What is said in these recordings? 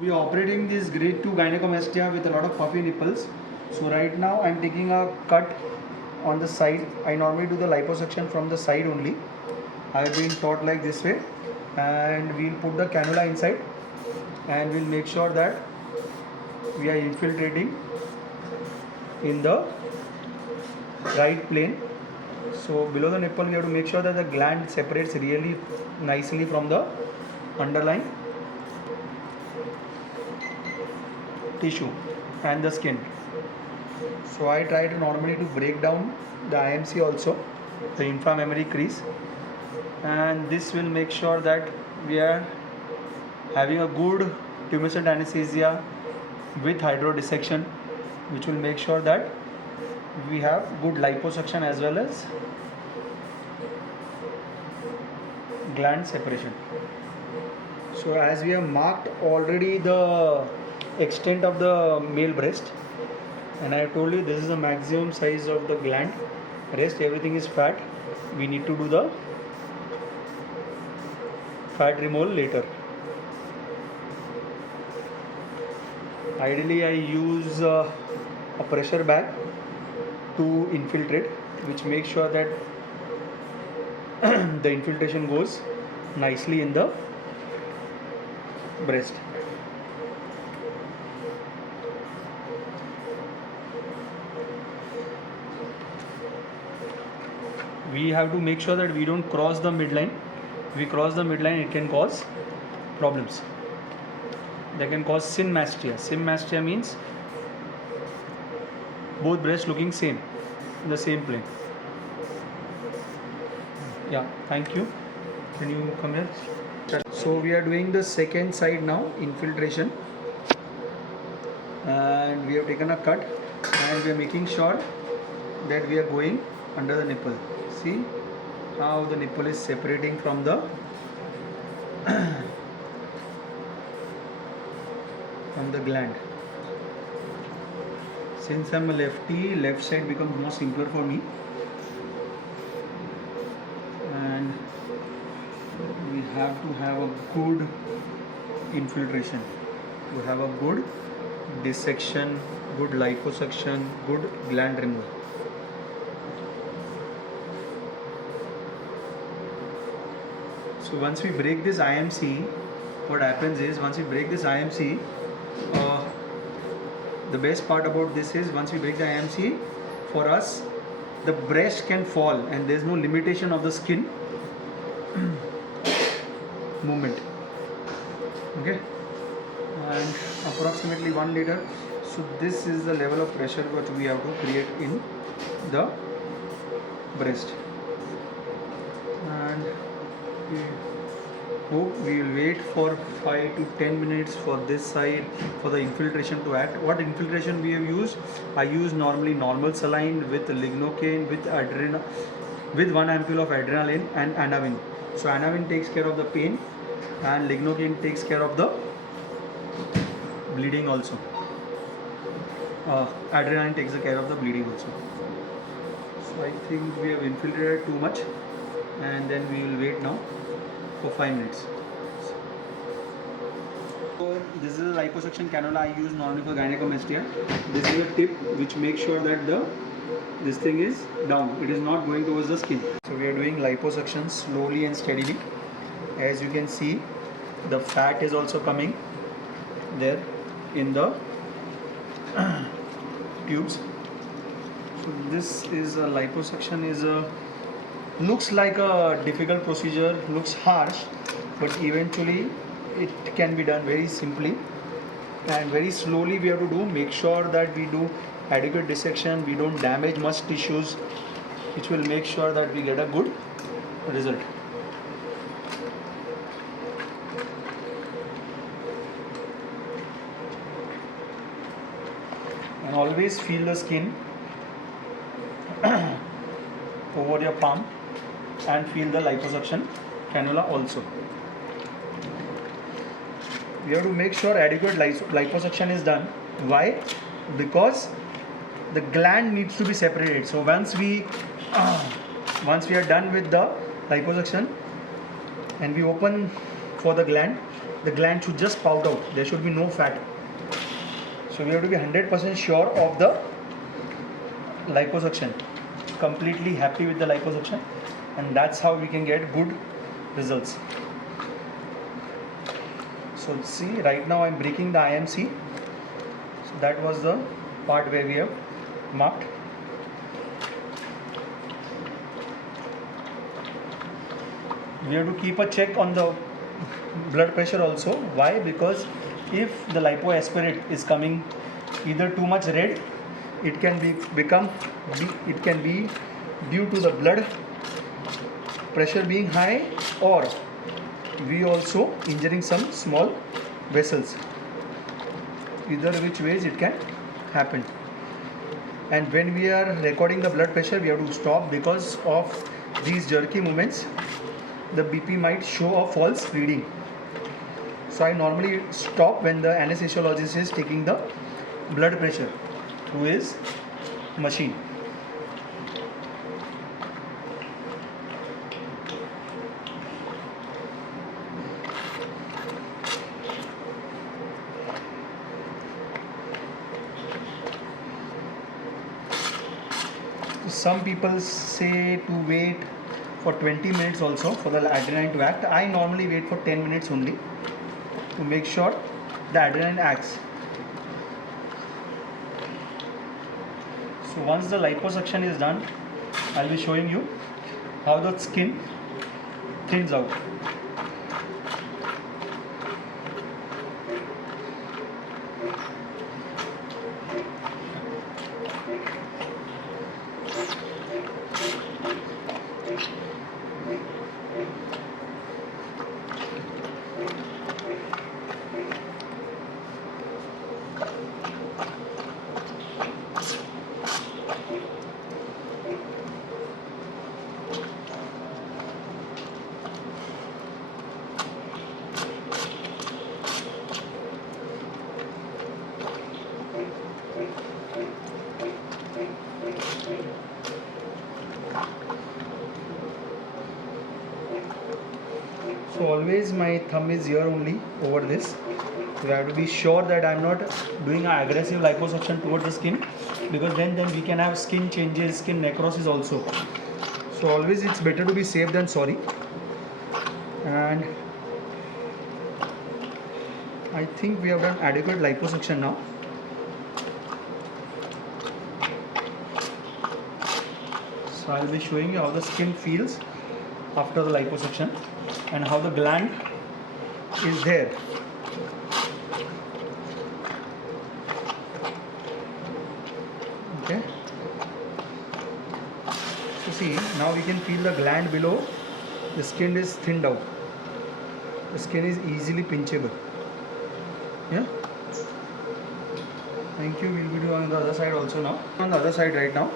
We are operating this grade 2 gynecomastia with a lot of puffy nipples. So right now I am taking a cut on the side. I normally do the liposuction from the side only. I have been taught like this way, and we'll put the cannula inside and we'll make sure that we are infiltrating in the right plane. So below the nipple we have to make sure that the gland separates really nicely from the underlying tissue and the skin. So I try to normally to break down the IMC also, the inframammary crease, and this will make sure that we are having a good tumescent anesthesia with hydrodissection, which will make sure that we have good liposuction as well as gland separation. So as we have marked already the extent of the male breast, and I have told you this is the maximum size of the gland, rest everything is fat. We need to do the fat removal later. Ideally I use a pressure bag to infiltrate, which makes sure that the infiltration goes nicely in the breast. We have to make sure that we don't cross the midline. If we cross the midline, it can cause problems. That can cause synmastia. Synmastia means both breasts looking same, in the same plane. Yeah, thank you. Can you come here? So we are doing the second side now, infiltration, and we have taken a cut and we are making sure that we are going under the nipple. See how the nipple is separating from the from the gland. Since I am a lefty, left side becomes more simpler for me, and we have to have a good infiltration, to have a good dissection, good liposuction, good gland removal. So once we break this IMC, what happens is, once we break this IMC, the best part about this is, once we break the IMC, for us the breast can fall and there is no limitation of the skin movement. Okay, and approximately 1 liter. So this is the level of pressure which we have to create in the breast, and we will wait for 5 to 10 minutes for this side for the infiltration to act. What infiltration we have used? I use normally normal saline with lignocaine with with 1 ampule of adrenaline and anavin. So anavin takes care of the pain and lignocaine takes care of the bleeding also. Adrenaline takes care of the bleeding also. So I think we have infiltrated too much, and then we will wait now for 5 minutes. So this is a liposuction cannula I use normally for gynecomastia. This is a tip which makes sure that this thing is down. It is not going towards the skin. So we are doing liposuction slowly and steadily. As you can see, the fat is also coming there in the tubes. So this is a liposuction looks like a difficult procedure, looks harsh, but eventually it can be done very simply and very slowly. We have to make sure that we do adequate dissection, we don't damage much tissues, which will make sure that we get a good result. And always feel the skin over your palm and feel the liposuction cannula also. We have to make sure adequate liposuction is done. Why? Because the gland needs to be separated. So once we are done with the liposuction and we open for the gland should just pout out. There should be no fat. So we have to be 100% sure of the liposuction. Completely happy with the liposuction, and that's how we can get good results. So see, right now I'm breaking the IMC. So that was the part where we have marked. We have to keep a check on the blood pressure also. Why? Because if the lipoaspirate is coming either too much red, it can be due to the blood pressure being high, or we also injuring some small vessels. Either which ways it can happen. And when we are recording the blood pressure, we have to stop, because of these jerky movements the BP might show a false reading. So I normally stop when the anesthesiologist is taking the blood pressure through his machine. Some people say to wait for 20 minutes also for the adrenaline to act. I normally wait for 10 minutes only to make sure the adrenaline acts. So once the liposuction is done, I'll be showing you how the skin thins out. So always my thumb is here only over this. So I have to be sure that I am not doing an aggressive liposuction towards the skin, because then we can have skin changes, skin necrosis also. So always it's better to be safe than sorry. And I think we have done adequate liposuction now. So I'll be showing you how the skin feels after the liposuction and how the gland is there. Okay. So see, now we can feel the gland below. The skin is thinned out. The skin is easily pinchable. Yeah. Thank you. We'll be doing on the other side also now. On the other side right now.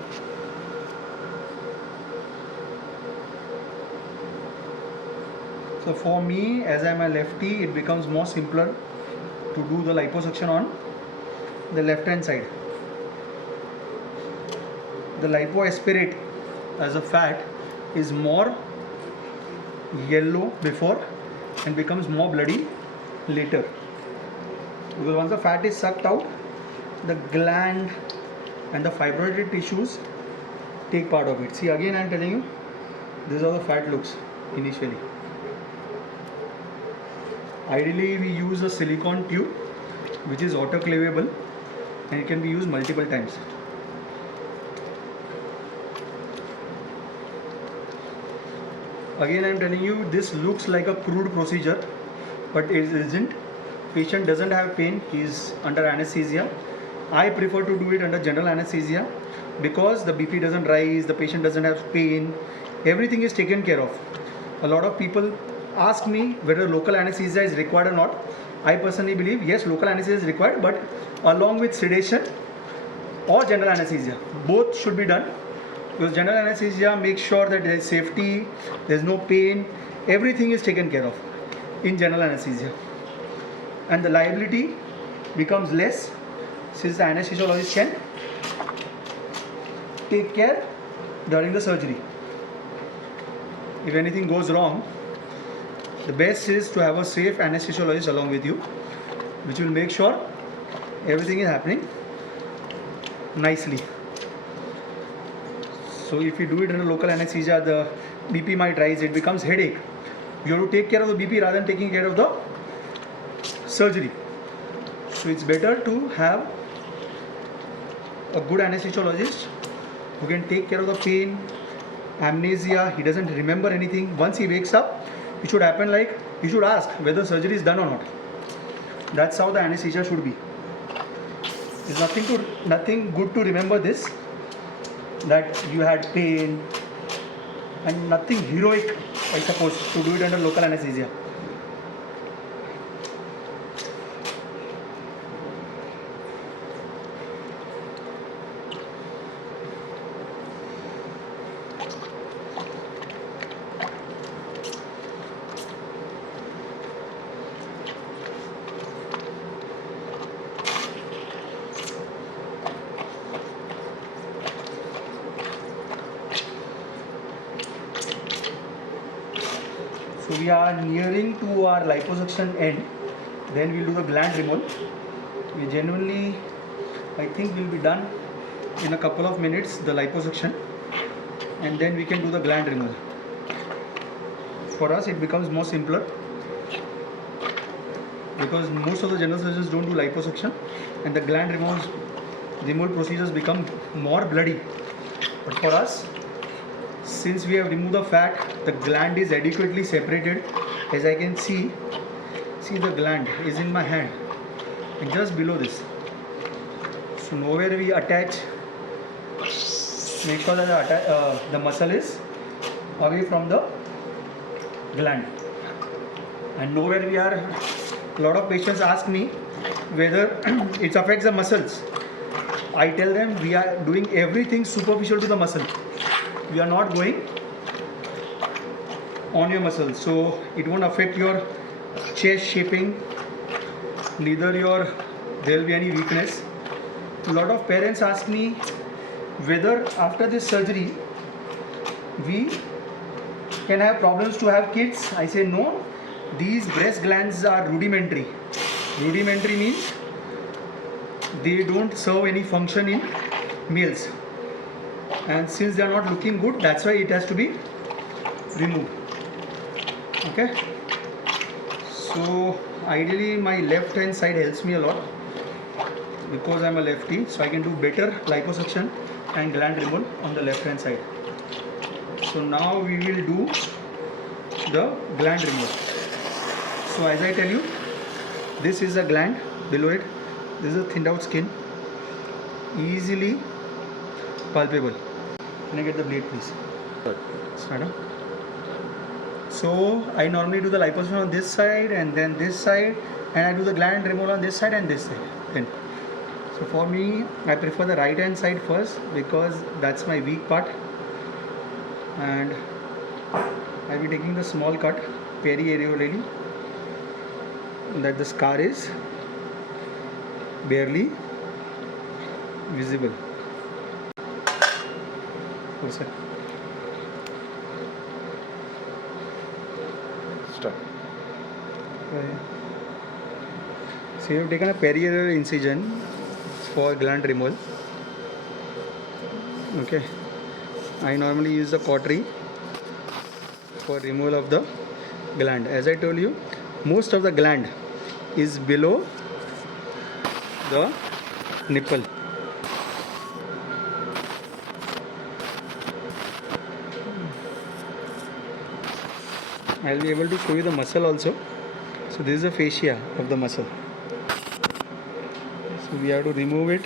So for me, as I am a lefty, it becomes more simpler to do the liposuction on the left hand side. The lipoaspirate as a fat is more yellow before and becomes more bloody later. Because once the fat is sucked out, the gland and the fibrotic tissues take part of it. See, again I am telling you, this is how the fat looks initially. Ideally we use a silicone tube which is autoclavable and it can be used multiple times. Again I am telling you, this looks like a crude procedure, but it isn't. Patient doesn't have pain, he is under anesthesia. I prefer to do it under general anesthesia because the BP doesn't rise, the patient doesn't have pain, everything is taken care of. A lot of people ask me whether local anesthesia is required or not. I personally believe yes, local anesthesia is required, but along with sedation or general anesthesia, both should be done, because general anesthesia makes sure that there is safety, there is no pain, everything is taken care of in general anesthesia, and the liability becomes less since the anesthesiologist can take care during the surgery. If anything goes wrong, The best is to have a safe anesthesiologist along with you, which will make sure everything is happening nicely. So if you do it in a local anesthesia, the BP might rise, it becomes headache. You have to take care of the BP rather than taking care of the surgery. So it's better to have a good anesthesiologist who can take care of the pain, amnesia, he doesn't remember anything. Once he wakes up, it should happen like, he should ask whether surgery is done or not. That's how the anesthesia should be. There's nothing good to remember this, that you had pain, and nothing heroic, I suppose, to do it under local anesthesia. So we are nearing to our liposuction end. Then we'll do the gland removal. We genuinely, I think we'll be done in a couple of minutes, the liposuction, and then we can do the gland removal. For us it becomes more simpler because most of the general surgeons don't do liposuction, and the gland removal procedures become more bloody. But for us, since we have removed the fat, the gland is adequately separated. As I can see the gland is in my hand and just below this. So nowhere we attach, make sure that the muscle is away from the gland. And nowhere we are, a lot of patients ask me whether it affects the muscles. I tell them we are doing everything superficial to the muscle. We are not going on your muscles, so it won't affect your chest shaping, neither there will be any weakness. A lot of parents ask me whether after this surgery we can have problems to have kids. I say no, these breast glands are rudimentary. Rudimentary means they don't serve any function in males, and since they are not looking good, that's why it has to be removed. Okay, so ideally my left hand side helps me a lot because I'm a lefty, so I can do better liposuction and gland removal on the left hand side. So now we will do the gland removal. So as I tell you, this is a gland, below it this is a thinned out skin, easily palpable. Can I get the blade please? Start. So I normally do the liposuction on this side and then this side, and I do the gland removal on this side and this side then. So for me, I prefer the right hand side first because that's my weak part, and I'll be taking the small cut peri-areolally, that the scar is barely visible. Start. So you have taken a peri-areolar incision for gland removal. Okay, I normally use the cautery for removal of the gland. As I told you, most of the gland is below the nipple. I'll be able to show you the muscle also. So this is the fascia of the muscle. So we have to remove it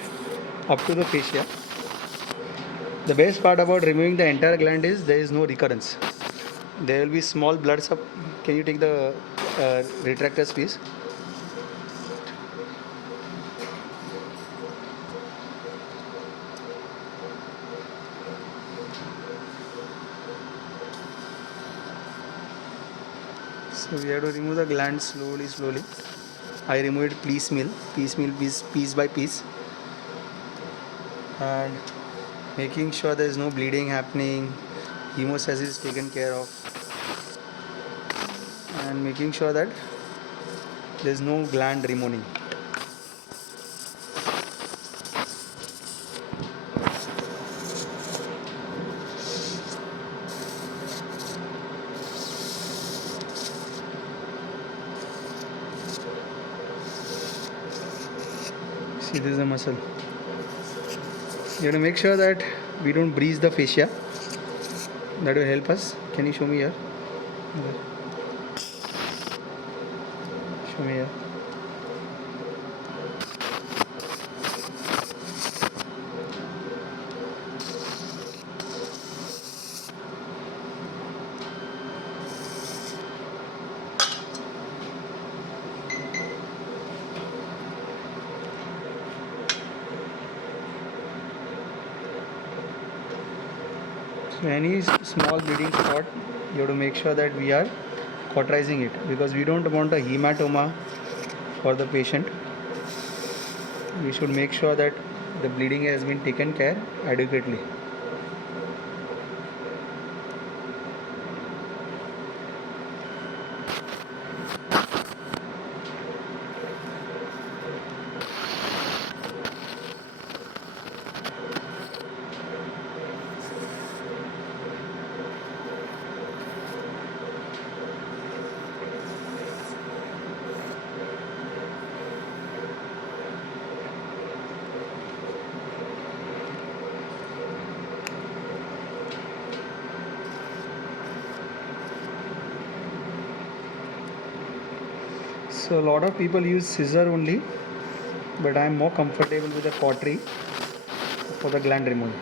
up to the fascia. The best part about removing the entire gland is there is no recurrence. There will be small blood Can you take the retractors please? So we have to remove the gland slowly. I remove it piecemeal, piece by piece, and making sure there is no bleeding happening, hemostasis is taken care of, and making sure that there is no gland removing. See, this is a muscle. You have to make sure that we don't breach the fascia. That will help us. Can you show me here? Show me here. So any small bleeding spot, you have to make sure that we are cauterizing it, because we don't want a hematoma for the patient. We should make sure that the bleeding has been taken care adequately. So a lot of people use scissor only, but I am more comfortable with the cautery for the gland removal.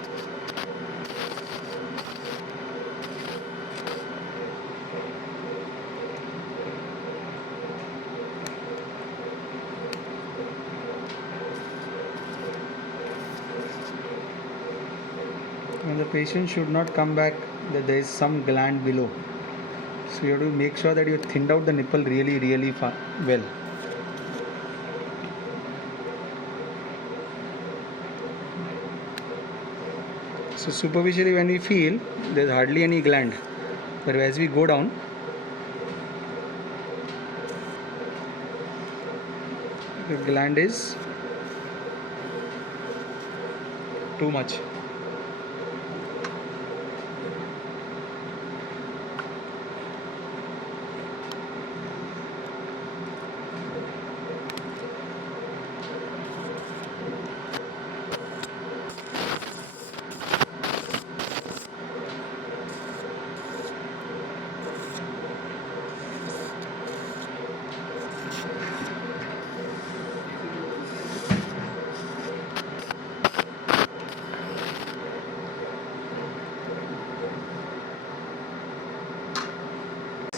And the patient should not come back that there is some gland below. So you have to make sure that you thinned out the nipple really well. So superficially when we feel there is hardly any gland, but as we go down, the gland is too much.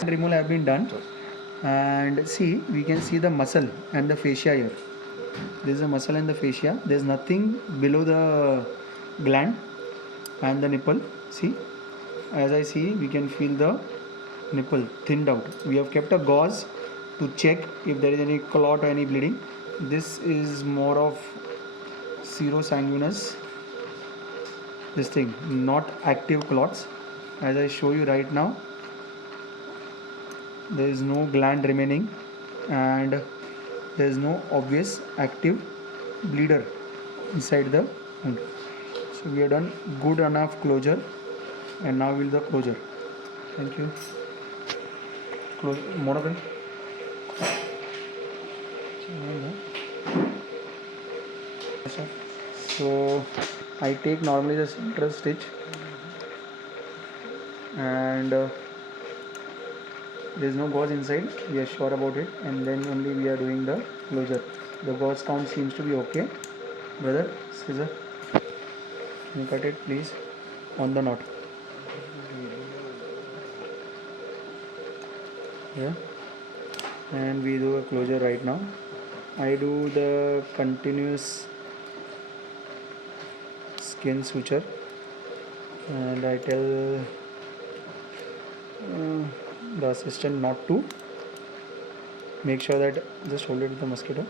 Removal have been done, and see, we can see the muscle and the fascia here. There is a muscle and the fascia. There is nothing below the gland and the nipple. See, as I see, we can feel the nipple thinned out. We have kept a gauze to check if there is any clot or any bleeding. This is more of serosanguinous, this thing, not active clots. As I show you right now, there is no gland remaining and there is no obvious active bleeder inside the wound. So we have done good enough closure, and now will the closure. Thank you. Close more of it. So I take normally the central stitch, and there is no gauze inside, we are sure about it, and then only we are doing the closure. The gauze count seems to be okay. Brother, scissor, you cut it please on the knot. Yeah, and we do a closure right now. I do the continuous skin suture, and I tell the assistant not to. Make sure that just hold it with the mosquito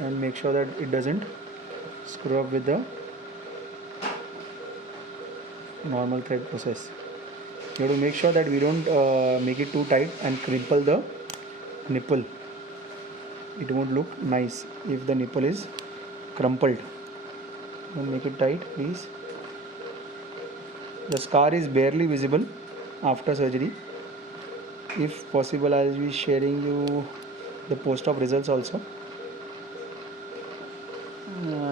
and make sure that it doesn't screw up with the normal thread process. You have to make sure that we don't make it too tight and cripple the nipple. It won't look nice if the nipple is crumpled. Don't make it tight, please. The scar is barely visible after surgery. If possible, I will be sharing you the post-op results also.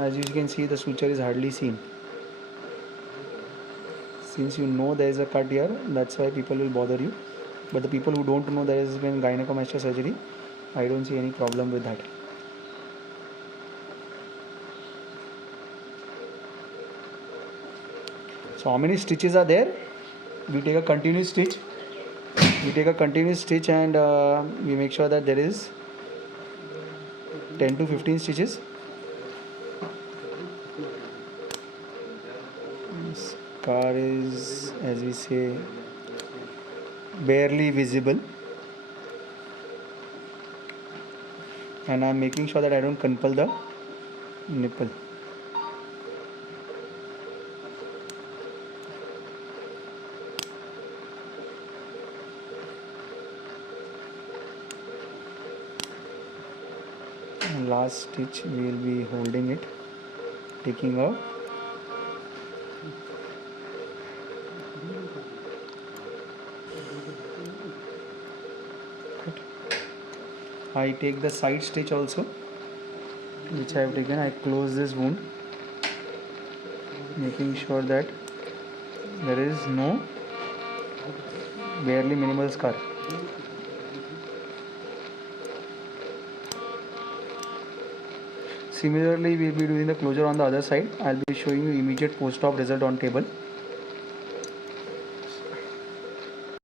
As you can see, the suture is hardly seen. Since you know there is a cut here, that's why people will bother you. But the people who don't know there has been gynecomastia surgery, I don't see any problem with that. So how many stitches are there? We take a continuous stitch. And we make sure that there is 10 to 15 stitches. Scar is, as we say, barely visible, and I am making sure that I don't crumple the nipple. And last stitch we will be holding it, taking a I take the side stitch also, which I have taken. I close this wound, making sure that there is no barely minimal scar. Similarly, we will be doing the closure on the other side. I will be showing you immediate post-op result on table.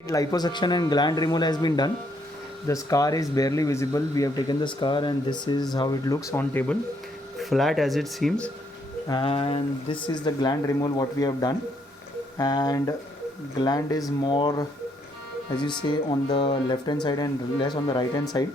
Liposuction and gland removal has been done. The scar is barely visible. We have taken the scar and this is how it looks on table, flat as it seems. And this is the gland removal what we have done, and gland is more, as you say, on the left hand side and less on the right hand side.